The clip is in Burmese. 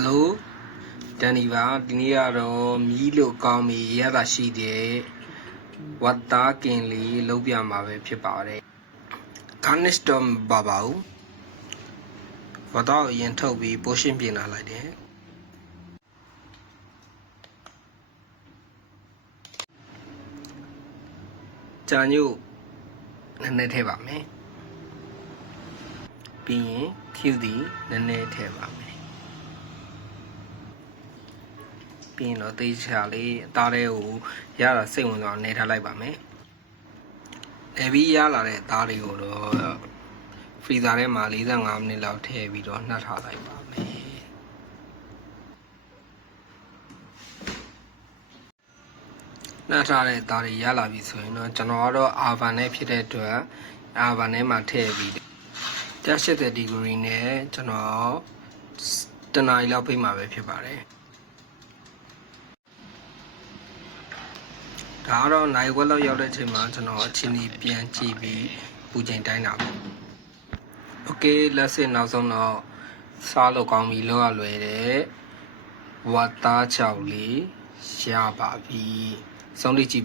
Hello တန်ဒီပါဒီနေ့ကတော့မီးလို့ကောင်းပြီရတာရှိတယ်ဝတ်သားကင်လေးလုံးပြမှာပဲဖြစ်ပါတယ် garnish တော့မပါပါဘူးဝတ်သားကိုရင်ထုတ်ပြီးပိုးရှင်းပြင်လာလိုက်တယ်ကြာညို့နည်းနည်းထည့်ပါမယ်ပြီးရင်ဖြူသည်နည်းနည်းထည့်ပါမယ်ပြီးရင်တော့တေးချာလေးအသားတွေကိုရတာစိတ်ဝင်စားနေထားလိုက်ပါမယ်။အဲ့ပြီးရလာတဲ့အသားတွေကိုတော့ဖရီဇာထဲမှာ45မိနစ်လောက်ထည့်ပြီးတော့နှက်ထားလိုက်ပါမယ်။နှက်ထားတဲ့အသားတွေရလာပြီဆိုရင်တော့ကျွန်တော်ကတော့အာဗန်နဲ့ဖြစ်တဲ့အတွက်အာဗန်ထဲမှာထည့်ပြီး180 ဒီဂရီနဲ့ကျွန်တော်တနားရီလောက်ဖိမှာပဲဖြစ်ပါတယ်။ဒါကတော့နိုင်ဝက်လောက်ရောက်တဲ့အချိန်မှာကျွန်တော်အချင်းကြီးပြန်ကြည့်ပြီးပူချိန်တိုင်းတာပေါ့။ Okay လက်စစ်နောက်ဆုံးတော့စားလို့ကောင်းပြီလောက်ရလွယ်တဲ့ဝတ်သားချောက်လေးရပါပြီ။ဆုံးလေးကြည့်